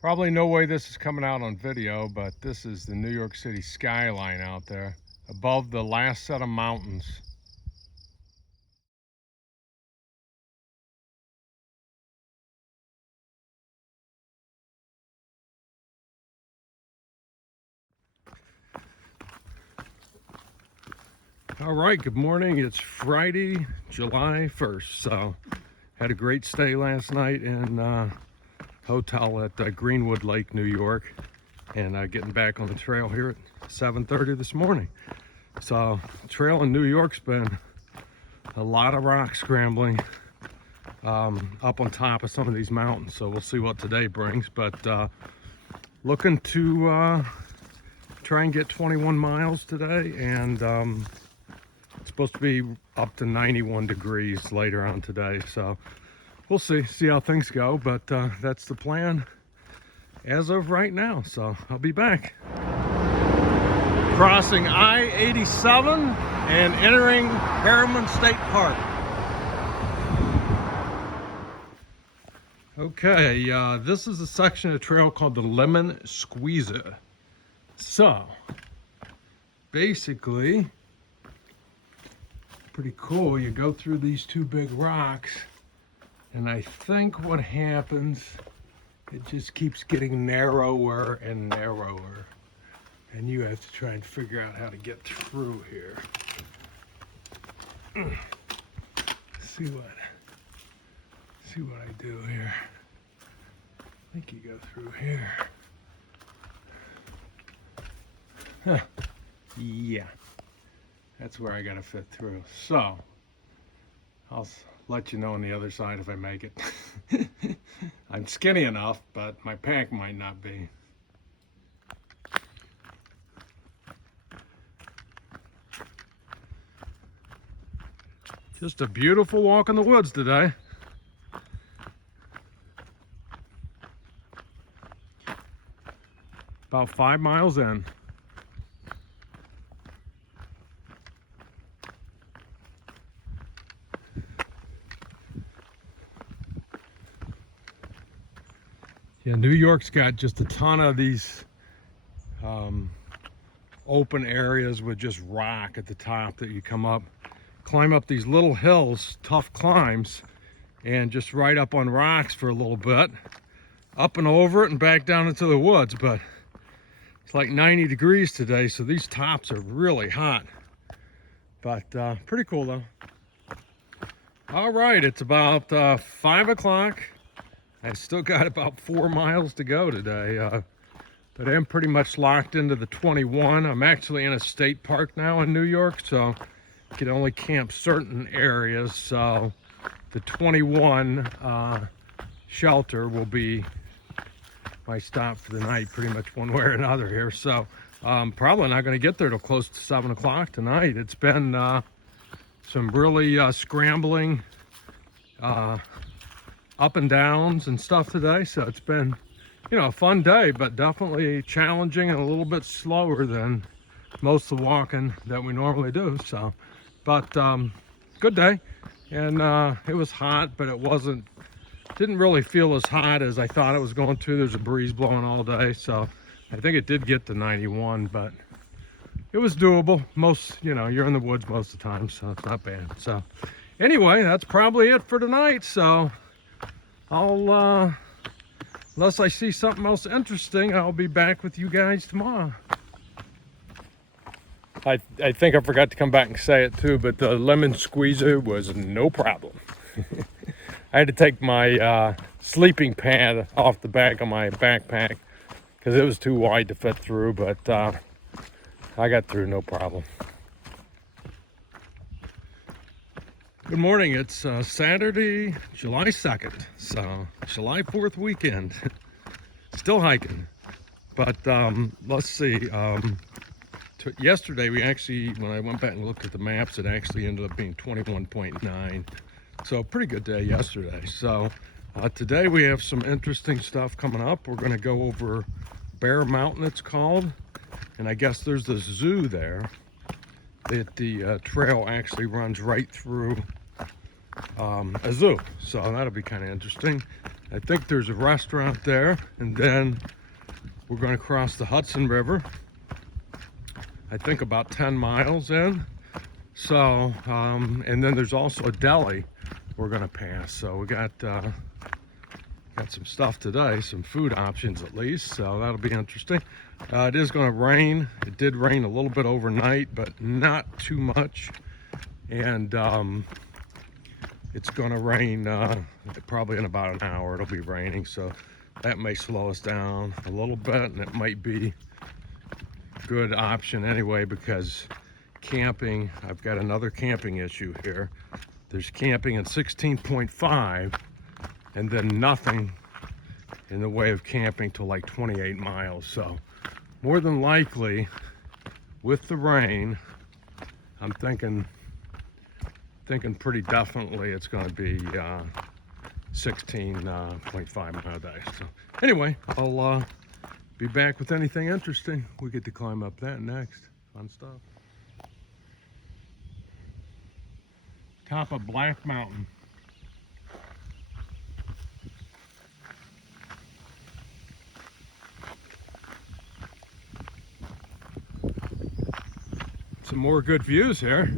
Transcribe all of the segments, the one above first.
Probably no way this is coming out on video, but this is the New York City skyline out there above the last set of mountains. All right, good morning. It's Friday, July 1st. So had a great stay last night in hotel at Greenwood Lake, New York, and getting back on the trail here at 7:30 this morning. So trail in New York's been a lot of rock scrambling up on top of some of these mountains. So we'll see what today brings, but looking to try and get 21 miles today, and it's supposed to be up to 91 degrees later on today. So we'll see how things go, but that's the plan as of right now. So I'll be back. Crossing I-87 and entering Harriman State Park. Okay, this is a section of trail called the Lemon Squeezer. So basically, pretty cool. You go through these two big rocks, and I think what happens, it just keeps getting narrower and narrower, and you have to try and figure out how to get through here. See what I do here. I think you go through here. Huh. Yeah, that's where I gotta fit through. So I'll let you know on the other side if I make it. I'm skinny enough, but my pack might not be. Just a beautiful walk in the woods today. About 5 miles in. Yeah, New York's got just a ton of these open areas with just rock at the top that you climb up these little hills, tough climbs, and just right up on rocks for a little bit, up and over it and back down into the woods. But it's like 90 degrees today, so these tops are really hot, but pretty cool though. All right, it's about 5 o'clock. I still got about 4 miles to go today, but I'm pretty much locked into the 21. I'm actually in a state park now in New York, so you can only camp certain areas. So the 21 shelter will be my stop for the night, pretty much one way or another here. So probably not going to get there till close to 7 o'clock tonight. It's been some really scrambling up and downs and stuff today, so it's been, you know, a fun day, but definitely challenging and a little bit slower than most of the walking that we normally do. So, but good day, and it was hot, but it didn't really feel as hot as I thought it was going to. There's a breeze blowing all day, so I think it did get to 91, but it was doable. You know, you're in the woods most of the time, so it's not bad. So anyway, that's probably it for tonight. So I'll, unless I see something else interesting, I'll be back with you guys tomorrow. I think I forgot to come back and say it too, but the lemon squeezer was no problem. I had to take my sleeping pad off the back of my backpack because it was too wide to fit through, but I got through no problem. Good morning. It's Saturday, July 2nd, so July 4th weekend. Still hiking, but let's see. Yesterday, when I went back and looked at the maps, it actually ended up being 21.9. So a pretty good day yesterday. So today we have some interesting stuff coming up. We're going to go over Bear Mountain, it's called, and I guess there's the zoo there. The trail actually runs right through a zoo, so that'll be kind of interesting. I think there's a restaurant there, and then we're going to cross the Hudson River. I think about 10 miles in. So, and then there's also a deli we're going to pass. So we got some stuff today, some food options at least. So that'll be interesting. It is going to rain. It did rain a little bit overnight, but not too much. And it's going to rain probably in about an hour. It'll be raining, so that may slow us down a little bit, and it might be a good option anyway, because camping, I've got another camping issue here. There's camping in 16.5 and then nothing in the way of camping till like 28 miles. So more than likely with the rain, I'm thinking pretty definitely it's going to be 16.5 mile day. So anyway, I'll be back with anything interesting. We get to climb up that next. Fun stuff. Top of Black Mountain. Some more good views here.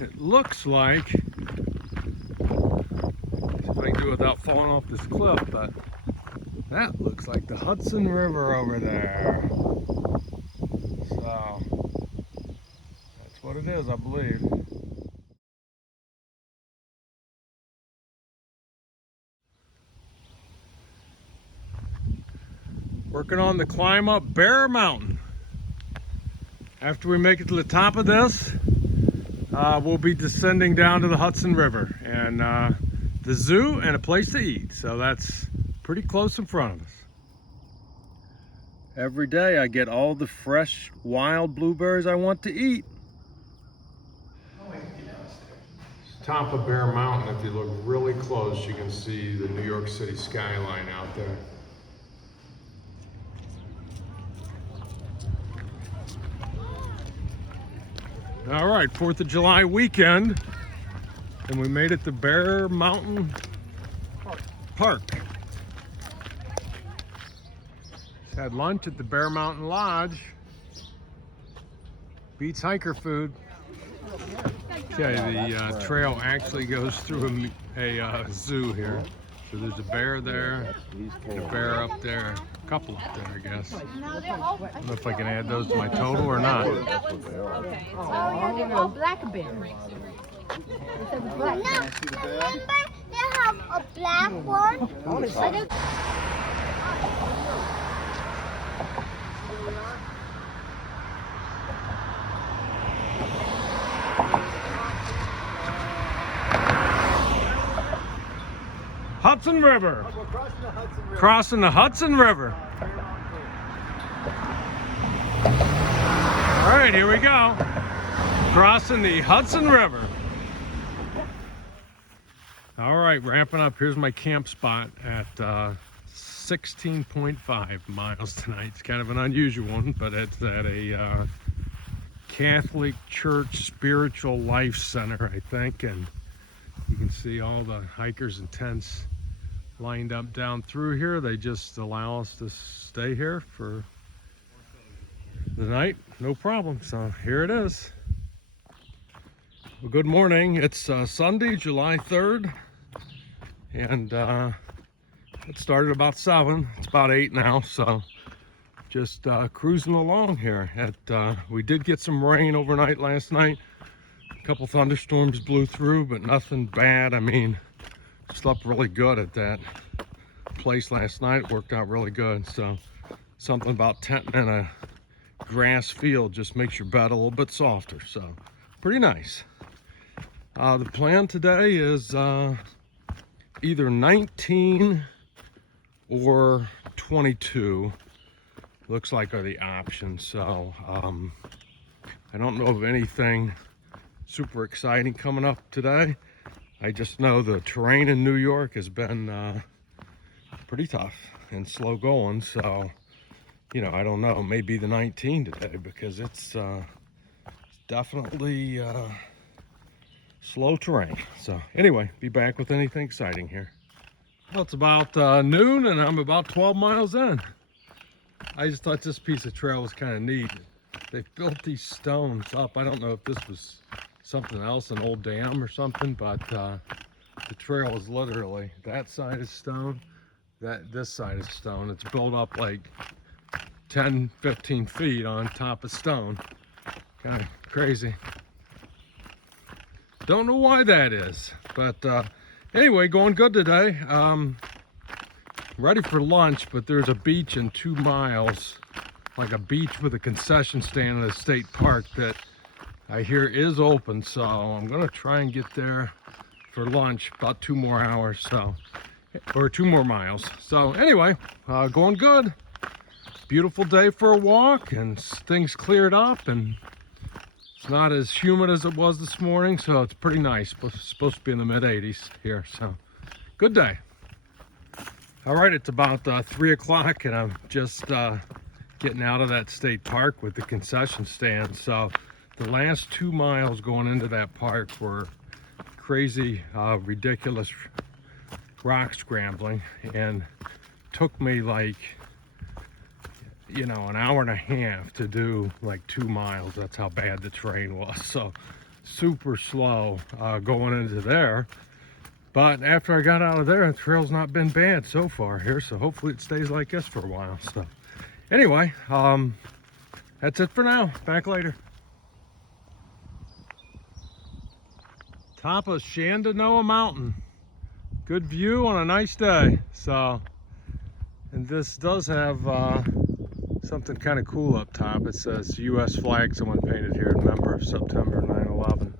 It looks like, see if I can do it without falling off this cliff, but that looks like the Hudson River over there. So that's what it is, I believe. Working on the climb up Bear Mountain. After we make it to the top of this, we'll be descending down to the Hudson River and the zoo and a place to eat. So that's pretty close in front of us. Every day I get all the fresh wild blueberries I want to eat. Top of Bear Mountain, if you look really close, you can see the New York City skyline out there. All right, 4th of July weekend, and we made it to Bear Mountain Park. Just had lunch at the Bear Mountain Lodge. Beats hiker food. Okay, the trail actually goes through a zoo here. So there's a bear there, and a bear up there, a couple up there, I guess. I don't know if I can add those to my total or not. That one's okay. Oh, black bear. Remember they have a black one? Hudson River. Crossing the Hudson River. All right, here we go. Crossing the Hudson River. All right, ramping up. Here's my camp spot at 16.5 miles tonight. It's kind of an unusual one, but it's at a Catholic Church Spiritual Life Center, I think, and you can see all the hikers and tents lined up down through here. They just allow us to stay here for the night, no problem. So here it is. Well, good morning. It's Sunday, July 3rd, and it started about 7. It's about 8 now, so just cruising along here. We did get some rain overnight last night. A couple thunderstorms blew through, but nothing bad. I mean, slept really good at that place last night. It worked out really good. So something about tenting in a grass field just makes your bed a little bit softer. So pretty nice. The plan today is either 19 or 22. Looks like are the options. So I don't know of anything super exciting coming up today. I just know the terrain in New York has been pretty tough and slow going, so you know, I don't know, maybe the 19 today, because it's definitely slow terrain. So anyway, be back with anything exciting here. Well, it's about noon and I'm about 12 miles in. I just thought this piece of trail was kind of neat. They built these stones up. I don't know if this was something else, an old dam or something, but the trail is literally, that side is stone, this side is stone. It's built up like 10, 15 feet on top of stone. Kind of crazy. Don't know why that is, but anyway, going good today. Ready for lunch, but there's a beach in 2 miles, like a beach with a concession stand in a state park that I hear is open. So I'm gonna try and get there for lunch, about 2 more hours, so, or 2 more miles. So anyway, going good. Beautiful day for a walk, and things cleared up, and it's not as humid as it was this morning, so it's pretty nice. It's supposed to be in the mid 80s here, so good day. All right, it's about 3 o'clock, and I'm just getting out of that state park with the concession stand. So the last 2 miles going into that park were crazy, ridiculous rock scrambling, and took me like, you know, an hour and a half to do like 2 miles. That's how bad the terrain was. So super slow going into there. But after I got out of there, the trail's not been bad so far here. So hopefully it stays like this for a while. So anyway, that's it for now. Back later. Top of Shenandoah Mountain. Good view on a nice day. So, and this does have something kind of cool up top. It says U.S. flag, someone painted here in memory of September 9/11.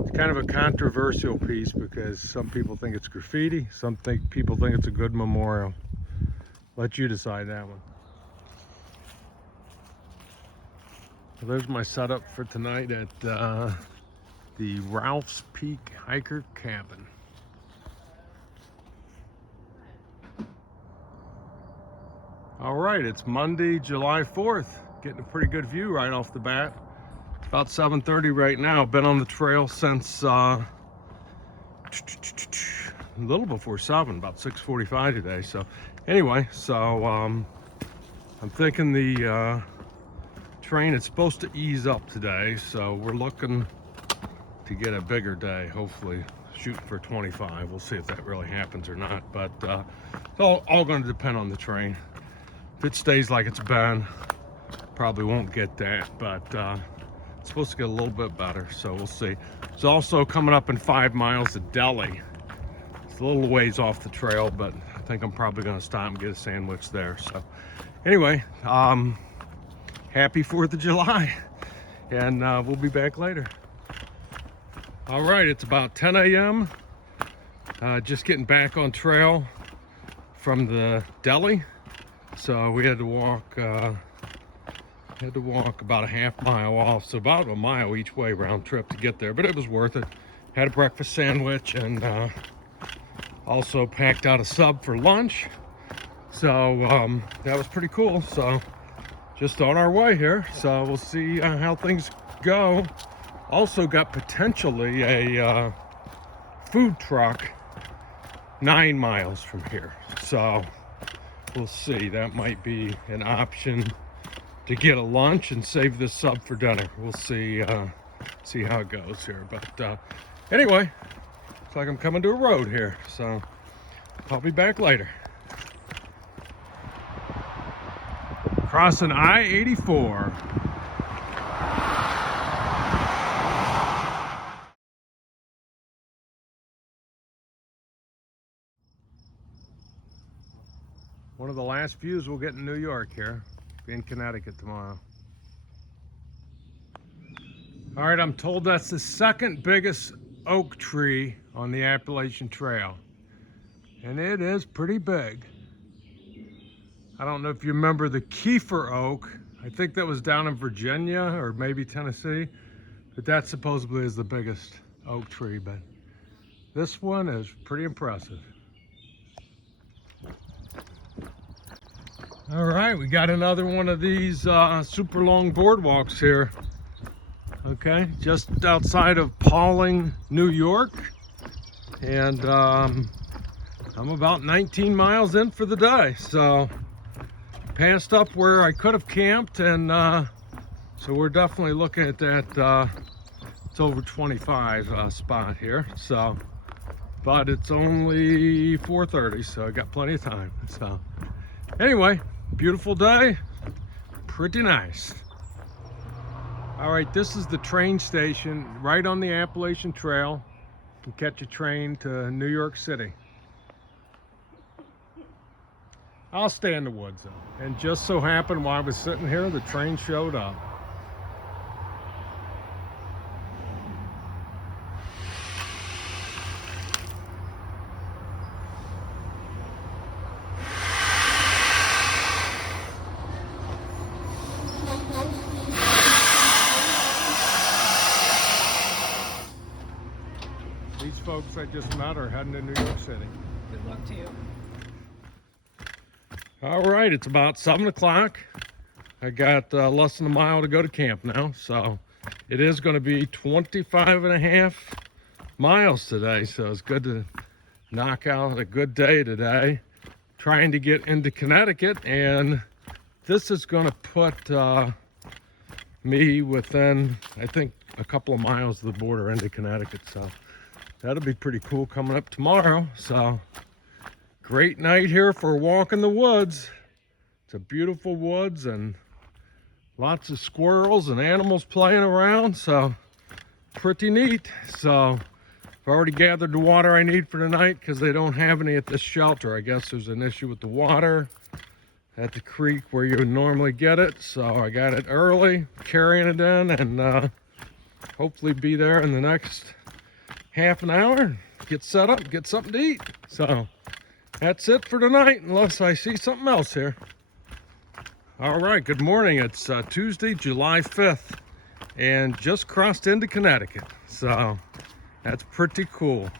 It's kind of a controversial piece because some people think it's graffiti, people think it's a good memorial. Let you decide that one. So there's my setup for tonight at the Ralph's Peak Hiker Cabin. All right, it's Monday, July 4th. Getting a pretty good view right off the bat. It's about 7:30 right now. Been on the trail since a little before 7, about 6:45 today. So anyway, so I'm thinking the train is supposed to ease up today. So we're looking to get a bigger day, hopefully shooting for 25. We'll see if that really happens or not. But it's all going to depend on the train. If it stays like it's been, probably won't get that, but it's supposed to get a little bit better, so we'll see. It's also coming up in 5 miles to Delhi. It's a little ways off the trail, but I think I'm probably gonna stop and get a sandwich there. So anyway, happy 4th of July, and we'll be back later. All right, it's about 10 a.m. Just getting back on trail from the Delhi. So we had to walk about a half mile off, so about a mile each way round trip to get there, but it was worth it. Had a breakfast sandwich and also packed out a sub for lunch. So that was pretty cool. So just on our way here, so we'll see how things go. Also got potentially a food truck 9 miles from here, so we'll see. That might be an option to get a lunch and save this sub for dinner. We'll see how it goes here. But anyway, looks like I'm coming to a road here, so I'll be back later. Crossing I-84. One of the last views we'll get in New York here. Be in Connecticut tomorrow. All right, I'm told that's the second biggest oak tree on the Appalachian Trail. And it is pretty big. I don't know if you remember the Kiefer oak. I think that was down in Virginia or maybe Tennessee. But that supposedly is the biggest oak tree. But this one is pretty impressive. All right, we got another one of these super long boardwalks here. Okay, just outside of Pauling, New York. And I'm about 19 miles in for the day, so passed up where I could have camped, and so we're definitely looking at that. It's over 25 spot here, so, but it's only 4:30, so I got plenty of time. So anyway, beautiful day, pretty nice. All right, this is the train station right on the Appalachian Trail. You can catch a train to New York City. I'll stay in the woods though. And just so happened while I was sitting here, the train showed up. These folks I just met are heading to New York City. Good luck to you. All right, it's about 7 o'clock. I got less than a mile to go to camp now, so it is going to be 25 and a half miles today, so it's good to knock out a good day today. Trying to get into Connecticut, and this is going to put me within, I think, a couple of miles of the border into Connecticut, so that'll be pretty cool coming up tomorrow. So great night here for a walk in the woods. It's a beautiful woods and lots of squirrels and animals playing around, so pretty neat. So I've already gathered the water I need for tonight because they don't have any at this shelter. I guess there's an issue with the water at the creek where you would normally get it, so I got it early, carrying it in, and hopefully be there in the next half an hour, get set up, get something to eat. So that's it for tonight, unless I see something else here. All right, good morning. It's Tuesday, July 5th, and just crossed into Connecticut. So that's pretty cool.